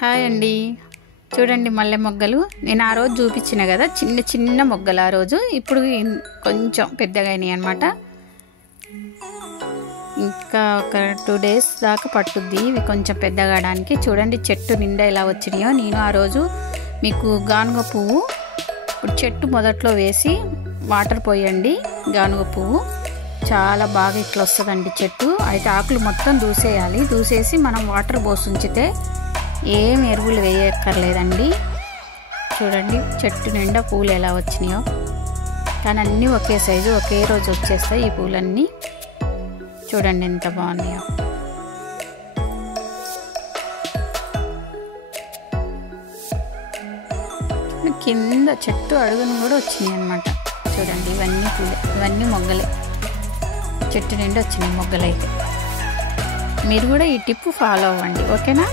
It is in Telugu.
హాయ్ అండి, చూడండి మల్లె మొగ్గలు. నేను ఆ రోజు చూపించిన కదా, చిన్న చిన్న మొగ్గలు ఆ రోజు. ఇప్పుడు కొంచెం పెద్దగా అయినాయి అన్నమాట. ఇంకా ఒక 2 days దాకా పట్టుద్ది ఇవి కొంచెం పెద్దగాడానికి. చూడండి చెట్టు నిండా ఎలా వచ్చినాయో. నేను ఆ రోజు మీకు గానుగ పువ్వు ఇప్పుడు చెట్టు మొదట్లో వేసి వాటర్ పోయండి. గానుగ పువ్వు చాలా బాగా ఇట్లా వస్తుందండి చెట్టు. అయితే ఆకులు మొత్తం దూసేయాలి. దూసేసి మనం వాటర్ పోసి ఉంచితే ఏం ఎరువులు వేయక్కర్లేదండి. చూడండి చెట్టు నిండా పూలు ఎలా వచ్చినాయో. కానీ అన్నీ ఒకే సైజు ఒకే రోజు వచ్చేస్తాయి ఈ పూలన్నీ. చూడండి ఎంత బాగున్నాయో. కింద చెట్టు అడుగును కూడా వచ్చినాయి అన్నమాట. చూడండి ఇవన్నీ పూలే, ఇవన్నీ మొగ్గలే. చెట్టు నిండా వచ్చినాయి మొగ్గలైతే. మీరు కూడా ఈ టిప్ ఫాలో అవ్వండి, ఓకేనా?